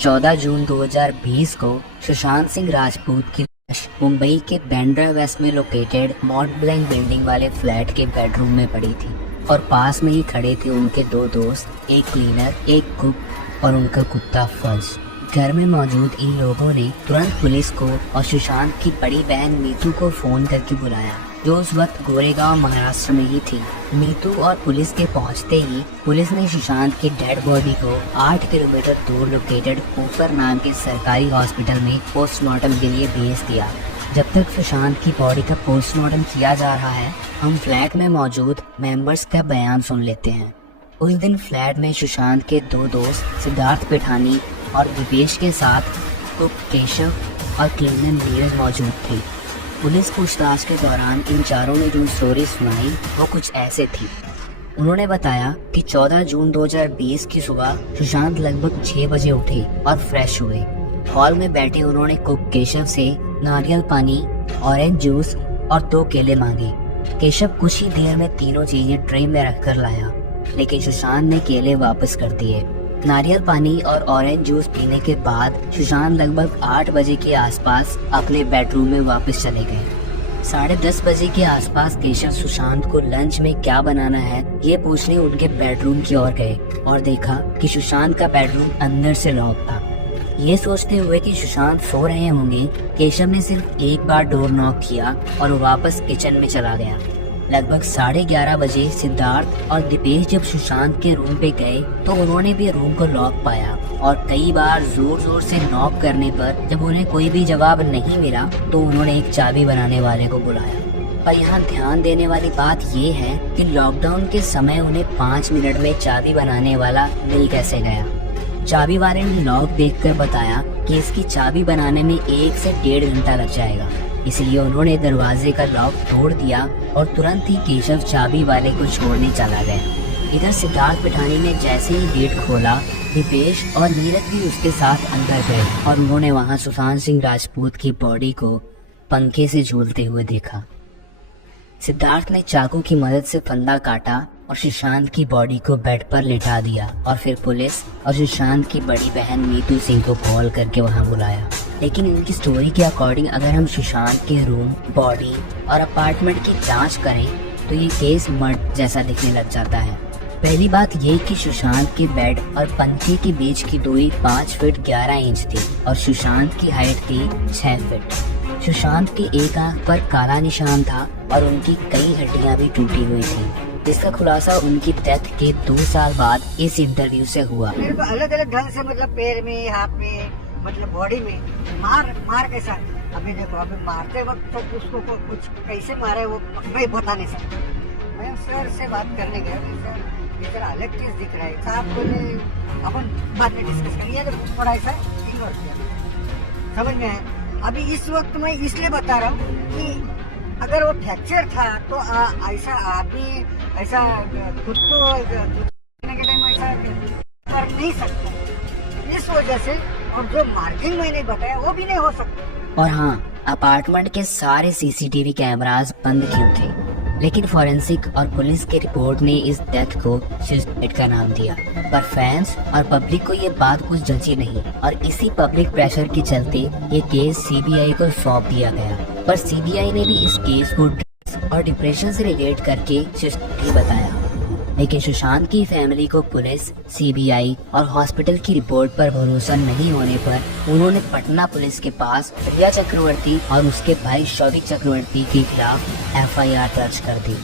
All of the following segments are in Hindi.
14 जून 2020 को सुशांत सिंह राजपूत की लाश मुंबई के बैंड्रा वेस्ट में लोकेटेड मॉन्ट ब्लैंक बिल्डिंग वाले फ्लैट के बेडरूम में पड़ी थी और पास में ही खड़े थे उनके दो दोस्त, एक क्लीनर, एक कुक और उनका कुत्ता फज। घर में मौजूद इन लोगों ने तुरंत पुलिस को और सुशांत की बड़ी बहन मीतू को फोन करके बुलाया, जो उस वक्त गोरेगांव महाराष्ट्र में ही थी। मीतू और पुलिस के पहुंचते ही पुलिस ने सुशांत की डेड बॉडी को 8 किलोमीटर दूर लोकेटेड ऊपर नाम के सरकारी हॉस्पिटल में पोस्टमार्टम के लिए भेज दिया। जब तक सुशांत की बॉडी का पोस्टमार्टम किया जा रहा है, हम फ्लैट में मौजूद मेंबर्स का बयान सुन लेते हैं। उस दिन फ्लैट में सुशांत के दो दोस्त सिद्धार्थ पिठानी और दीपेश के साथ कुक केशव और क्लीनर नीरज मौजूद थी। पुलिस पूछताछ के दौरान इन चारों ने जो स्टोरी सुनाई वो कुछ ऐसे थी। उन्होंने बताया कि 14 जून 2020 की सुबह सुशांत लगभग 6 बजे उठे और फ्रेश हुए। हॉल में बैठे उन्होंने कुक केशव से नारियल पानी, ऑरेंज जूस और 2 केले मांगे। केशव कुछ ही देर में तीनों चीजें ट्रे में रखकर लाया, लेकिन सुशांत ने केले वापस कर दिए। नारियल पानी और ऑरेंज जूस पीने के बाद सुशांत लगभग 8 बजे के आसपास अपने बेडरूम में वापस चले गए। 10:30 बजे के आसपास केशव सुशांत को लंच में क्या बनाना है ये पूछने उनके बेडरूम की ओर गए और देखा कि सुशांत का बेडरूम अंदर से लॉक था। ये सोचते हुए कि सुशांत सो रहे होंगे, केशव ने सिर्फ एक बार डोर नॉक किया और वापस किचन में चला गया। लगभग 11:30 बजे सिद्धार्थ और दीपेश जब सुशांत के रूम पे गए तो उन्होंने भी रूम को लॉक पाया और कई बार जोर जोर से नॉक करने पर जब उन्हें कोई भी जवाब नहीं मिला तो उन्होंने एक चाबी बनाने वाले को बुलाया। पर यहाँ ध्यान देने वाली बात ये है कि लॉकडाउन के समय उन्हें 5 मिनट में चाबी बनाने वाला मिल कैसे गया। चाबी वाले ने लॉक देखकर बताया कि इसकी चाबी बनाने में 1 से 1.5 घंटा लग जाएगा, इसलिए उन्होंने दरवाजे का लॉक तोड़ दिया और तुरंत ही केशव चाबी वाले को छोड़ने चला गया। इधर सिद्धार्थ पिठानी ने जैसे ही गेट खोला, दीपेश और नीरज भी उसके साथ अंदर गए और उन्होंने वहां सुशांत सिंह राजपूत की बॉडी को पंखे से झूलते हुए देखा। सिद्धार्थ ने चाकू की मदद से फंदा काटा और सुशांत की बॉडी को बेड पर लिटा दिया और फिर पुलिस और सुशांत की बड़ी बहन मीतू सिंह को कॉल करके वहां बुलाया। लेकिन इनकी स्टोरी के अकॉर्डिंग अगर हम सुशांत के रूम, बॉडी और अपार्टमेंट की जांच करें तो ये केस मर्डर जैसा दिखने लग जाता है। पहली बात ये कि सुशांत के बेड और पंखे के बीच की दूरी 5 फीट 11 इंच थी और सुशांत की हाइट थी 6 फीट। सुशांत के एक आंख पर काला निशान था और उनकी कई हड्डियां भी टूटी हुई थी, जिसका खुलासा उनकी डेथ के 2 साल बाद इस इंटरव्यू से हुआ। मेरे को अलग अलग ढंग से मतलब पैर में, हाथ में, मतलब बॉडी में मार कैसा। अभी देखो, अभी मारते वक्त तो उसको कुछ कैसे मारे वो मैं बता नहीं सकता। मैं सर से बात करने गया, सर ये जरा अलग चीज दिख रहा है। साहब बोले अपन बाद में डिस्कस करेंगे, थोड़ा ऐसा इग्नोर किया। समझ में आया। अभी इस वक्त मैं इसलिए बता रहा हूँ कि अगर वो फ्रैक्चर था तो ऐसा आदमी ऐसा खुद को करने के टाइम ऐसा कर नहीं सकता। इस वजह से, और जो मार्किंग मैंने बताया वो भी नहीं हो सकता। और हाँ, अपार्टमेंट के सारे सीसीटीवी कैमरास बंद क्यों थे, लेकिन फॉरेंसिक और पुलिस की रिपोर्ट ने इस डेथ को सुसाइड का नाम दिया। पर फैंस और पब्लिक को ये बात कुछ जची नहीं और इसी पब्लिक प्रेशर के चलते ये केस सीबीआई को सौंप दिया गया। पर सीबीआई ने भी इस केस को ड्रग्स और डिप्रेशन से रिलेट करके सुसाइड बताया। लेकिन सुशांत की फैमिली को पुलिस, सीबीआई और हॉस्पिटल की रिपोर्ट पर भरोसा नहीं होने पर उन्होंने पटना पुलिस के पास रिया चक्रवर्ती और उसके भाई शौविक चक्रवर्ती के खिलाफ एफआईआर दर्ज कर दी।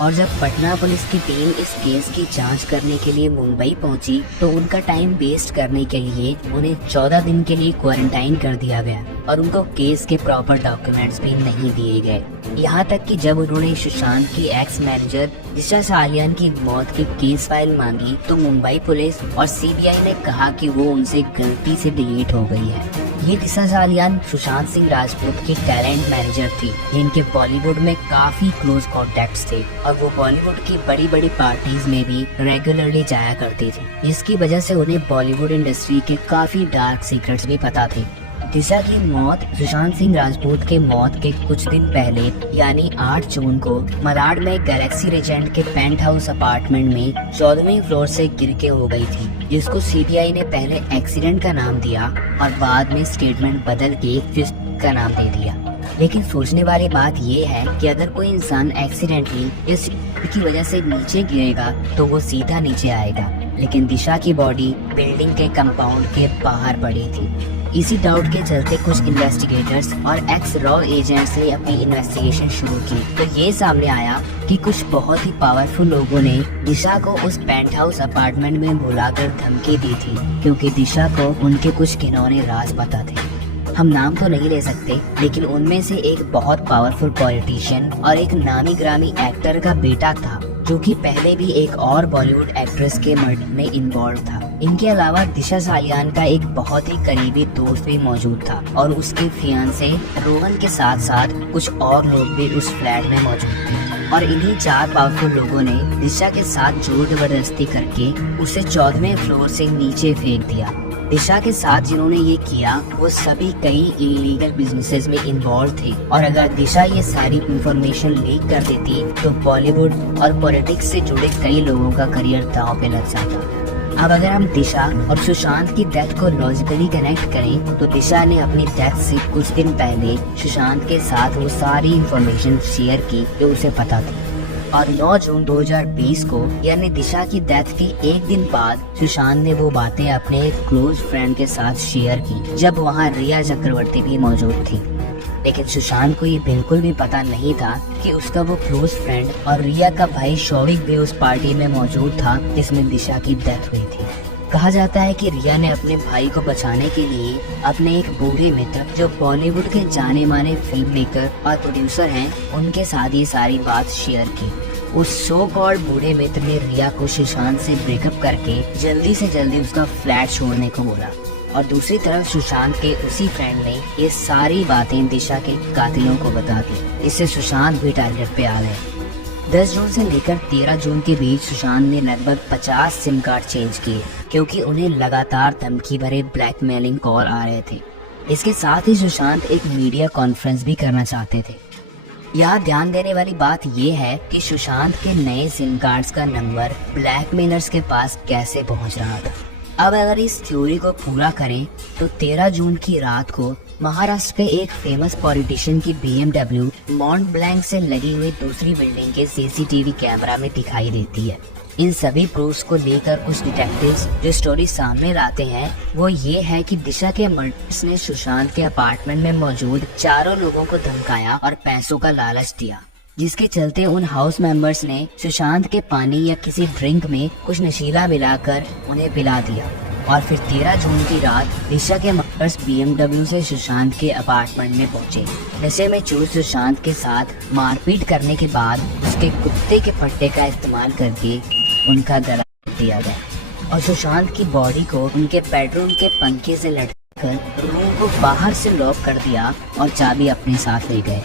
और जब पटना पुलिस की टीम इस केस की जांच करने के लिए मुंबई पहुंची तो उनका टाइम वेस्ट करने के लिए उन्हें 14 दिन के लिए क्वारंटाइन कर दिया गया और उनको केस के प्रॉपर डॉक्यूमेंट्स भी नहीं दिए गए। यहाँ तक कि जब उन्होंने सुशांत की एक्स मैनेजर दिशा सालियान की मौत की केस फाइल मांगी तो मुंबई पुलिस और सीबीआई ने कहा कि वो उनसे गलती से डिलीट हो गई है। ये दिशा सालियान सुशांत सिंह राजपूत की टैलेंट मैनेजर थी, जिनके बॉलीवुड में काफी क्लोज कॉन्टेक्ट्स थे और वो बॉलीवुड की बड़ी बड़ी पार्टीज में भी रेगुलरली जाया करती थी, जिसकी वजह से उन्हें बॉलीवुड इंडस्ट्री के काफी डार्क सीक्रेट्स भी पता थे। दिशा की मौत सुशांत सिंह राजपूत के मौत के कुछ दिन पहले यानी 8 जून को मलाड में गैलेक्सी रीजेंट के पेंट हाउस अपार्टमेंट में 14वें फ्लोर से गिर के हो गई थी, जिसको सीबीआई ने पहले एक्सीडेंट का नाम दिया और बाद में स्टेटमेंट बदल के ट्विस्ट का नाम दे दिया। लेकिन सोचने वाली बात ये है कि अगर कोई इंसान एक्सीडेंटली इस की वजह से नीचे गिरेगा तो वो सीधा नीचे आएगा, लेकिन दिशा की बॉडी बिल्डिंग के कंपाउंड के बाहर पड़ी थी। इसी डाउट के चलते कुछ इन्वेस्टिगेटर्स और एक्स रॉ एजेंट्स ने अपनी इन्वेस्टिगेशन शुरू की तो ये सामने आया कि कुछ बहुत ही पावरफुल लोगों ने दिशा को उस पेंट हाउस अपार्टमेंट में बुलाकर धमकी दी थी, क्योंकि दिशा को उनके कुछ घिनौने राज पता थे। हम नाम तो नहीं ले सकते, लेकिन उनमें से एक बहुत पावरफुल पॉलिटिशियन और एक नामी ग्रामी एक्टर का बेटा था, जो कि पहले भी एक और बॉलीवुड एक्ट्रेस के मर्डर में इन्वॉल्व था। इनके अलावा दिशा सालियान का एक बहुत ही करीबी दोस्त भी मौजूद था और उसके फियांसे रोहन के साथ साथ कुछ और लोग भी उस फ्लैट में मौजूद थे। और इन्हीं 4 पावरफुल लोगों ने दिशा के साथ जोर जबरदस्ती करके उसे 14वें फ्लोर से नीचे फेंक दिया। दिशा के साथ जिन्होंने ये किया वो सभी कई इलीगल बिजनेसेस में इन्वॉल्व थे, और अगर दिशा ये सारी इंफॉर्मेशन लीक कर देती तो बॉलीवुड और पॉलिटिक्स से जुड़े कई लोगों का करियर दांव पे लग जाता। अब अगर हम दिशा और सुशांत की डेथ को लॉजिकली कनेक्ट करें तो दिशा ने अपनी डेथ से कुछ दिन पहले सुशांत के साथ वो सारी इंफॉर्मेशन शेयर की जो उसे पता थी, और 9 जून 2020 को यानी दिशा की डेथ के एक दिन बाद सुशांत ने वो बातें अपने एक क्लोज फ्रेंड के साथ शेयर की जब वहाँ रिया चक्रवर्ती भी मौजूद थी। लेकिन सुशांत को ये बिल्कुल भी पता नहीं था कि उसका वो क्लोज फ्रेंड और रिया का भाई शौविक भी उस पार्टी में मौजूद था जिसमें दिशा की डेथ हुई थी। कहा जाता है कि रिया ने अपने भाई को बचाने के लिए अपने एक बूढ़े मित्र जो बॉलीवुड के जाने माने फिल्म मेकर और प्रोड्यूसर हैं उनके साथ ये सारी बात शेयर की। उस सो कॉल्ड बूढ़े मित्र ने रिया को सुशांत से ब्रेकअप करके जल्दी से जल्दी उसका फ्लैट छोड़ने को बोला, और दूसरी तरफ सुशांत के उसी फ्रेंड ने ये सारी बातें दिशा के कातिलों को बता दी। इससे सुशांत भी टारगेट पे आ गए। 10 जून से लेकर 13 जून के बीच सुशांत ने लगभग 50 सिम कार्ड चेंज किए, क्योंकि उन्हें लगातार धमकी भरे ब्लैकमेलिंग कॉल आ रहे थे। इसके साथ ही सुशांत एक मीडिया कॉन्फ्रेंस भी करना चाहते थे। यहाँ ध्यान देने वाली बात ये है कि सुशांत के नए सिम कार्ड्स का नंबर ब्लैकमेलर्स के पास कैसे पहुँच रहा था। अब अगर इस थ्योरी को पूरा करें तो 13 जून की रात को महाराष्ट्र के एक फेमस पॉलिटिशियन की BMW मॉन्ट ब्लैंक से लगी हुई दूसरी बिल्डिंग के CCTV कैमरा में दिखाई देती है। इन सभी प्रूफ्स को लेकर कुछ डिटेक्टिव्स जो स्टोरी सामने लाते हैं वो ये है कि दिशा के मर्डर्स ने सुशांत के अपार्टमेंट में मौजूद 4 लोगों को धमकाया और पैसों का लालच दिया, जिसके चलते उन हाउस मेंबर्स ने सुशांत के पानी या किसी ड्रिंक में कुछ नशीला मिलाकर उन्हें पिला दिया। और फिर 13 जून की रात दिशा के मर्डर्स BMW से सुशांत के अपार्टमेंट में पहुंचे। नशे में चूर सुशांत के साथ मारपीट करने के बाद उसके कुत्ते के पट्टे का इस्तेमाल करके उनका गला काट दिया गया और सुशांत की बॉडी को उनके बेडरूम के पंखे से लटकाकर रूम को बाहर से लॉक कर दिया और चाबी अपने साथ ले गए।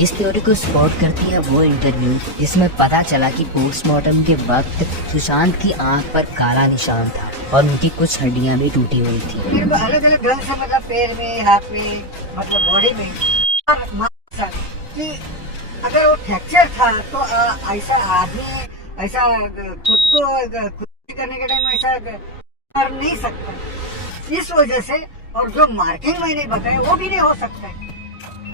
इस थ्योरी को सपोर्ट करती है वो इंटरव्यू जिसमें पता चला कि पोस्टमार्टम के वक्त सुशांत की आंख पर काला निशान था और उनकी कुछ हड्डियां भी टूटी हुई थी। मेरे को अलग अलग गन से मतलब पैर में, हाथ में, मतलब बॉडी में और कि अगर वो फ्रैक्चर था तो ऐसा आदमी ऐसा खुद को खुद करने के टाइम ऐसा कर नहीं सकता। इस वजह से, और जो मार्किंग मैंने बताया वो भी नहीं हो सकता।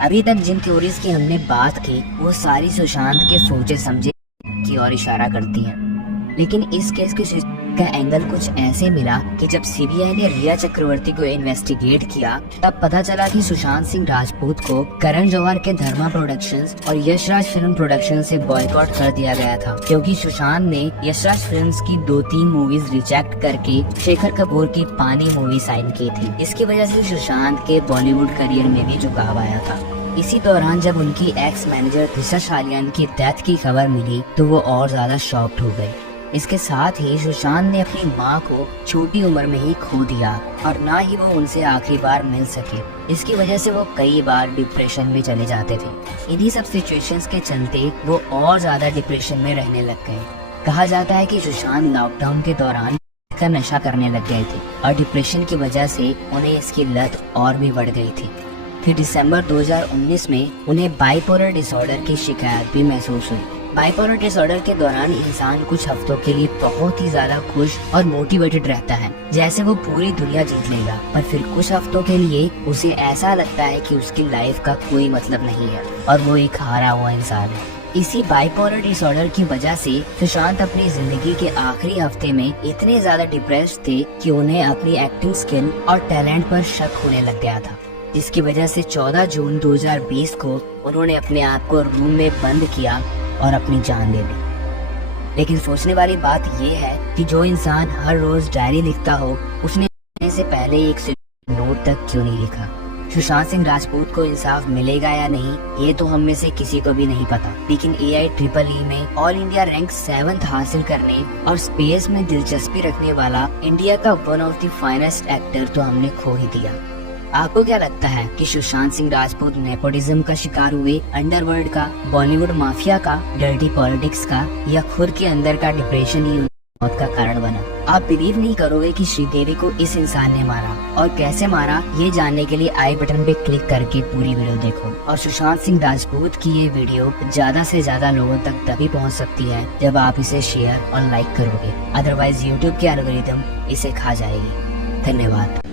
अभी तक जिन थ्योरीज की हमने बात की वो सारी सुशांत के सोचे समझे की ओर इशारा करती हैं, लेकिन इस केस के का एंगल कुछ ऐसे मिला कि जब सीबीआई ने रिया चक्रवर्ती को इन्वेस्टिगेट किया तब पता चला कि सुशांत सिंह राजपूत को करण जौहर के धर्मा प्रोडक्शंस और यशराज फिल्म प्रोडक्शन से बॉयकॉट कर दिया गया था, क्योंकि सुशांत ने यशराज फिल्म्स की 2-3 मूवीज रिजेक्ट करके शेखर कपूर की पानी मूवी साइन की थी। इसकी वजह से सुशांत के बॉलीवुड करियर में भी झुकाव आया था। इसी दौरान जब उनकी एक्स मैनेजर दिशा सालियान की डेथ की खबर मिली तो वो और ज्यादा शॉक्ड हो गए। इसके साथ ही सुशांत ने अपनी मां को छोटी उम्र में ही खो दिया और ना ही वो उनसे आखिरी बार मिल सके। इसकी वजह से वो कई बार डिप्रेशन में चले जाते थे। इन्हीं सब सिचुएशंस के चलते वो और ज्यादा डिप्रेशन में रहने लग गए। कहा जाता है कि सुशांत लॉकडाउन के दौरान का नशा करने लग गए थे और डिप्रेशन की वजह से उन्हें इसकी लत और भी बढ़ गई थी। फिर दिसंबर 2019 में उन्हें बाइपोलर डिसऑर्डर की शिकायत भी महसूस हुई। बाइपोलर डिसऑर्डर के दौरान इंसान कुछ हफ्तों के लिए बहुत ही ज्यादा खुश और मोटिवेटेड रहता है, जैसे वो पूरी दुनिया जीत लेगा, पर फिर कुछ हफ्तों के लिए उसे ऐसा लगता है कि उसकी लाइफ का कोई मतलब नहीं है और वो एक हारा हुआ इंसान है। इसी बाइपोलर डिसऑर्डर की वजह से सुशांत अपनी जिंदगी के आखिरी हफ्ते में इतने ज्यादा डिप्रेस्ड थे कि उन्हें अपनी एक्टिंग स्किल और टैलेंट पर शक होने लग गया था, जिसकी वजह से 14 जून 2020 को उन्होंने अपने आप को रूम में बंद किया और अपनी जान ले ली। लेकिन सोचने वाली बात ये है कि जो इंसान हर रोज डायरी लिखता हो, उसने मरने से पहले एक नोट तक क्यों नहीं लिखा। सुशांत सिंह राजपूत को इंसाफ मिलेगा या नहीं, ये तो हम में से किसी को भी नहीं पता, लेकिन AIEEE में ऑल इंडिया रैंक 7th हासिल करने और स्पेस में दिलचस्पी रखने वाला इंडिया का one of the finest actor तो हमने खो ही दिया। आपको क्या लगता है कि सुशांत सिंह राजपूत नेपोटिज्म का शिकार हुए, अंडरवर्ल्ड का, बॉलीवुड माफिया का, डर्टी पॉलिटिक्स का, या खुद के अंदर का डिप्रेशन ही मौत का कारण बना? आप बिलीव नहीं करोगे कि श्रीदेवी को इस इंसान ने मारा, और कैसे मारा ये जानने के लिए आई बटन पे क्लिक करके पूरी वीडियो देखो। और सुशांत सिंह राजपूत की ये वीडियो ज्यादा से ज्यादा लोगों तक तभी पहुंच सकती है जब आप इसे शेयर और लाइक करोगे, अदरवाइज यूट्यूब के एल्गोरिथम इसे खा जाएगी। धन्यवाद।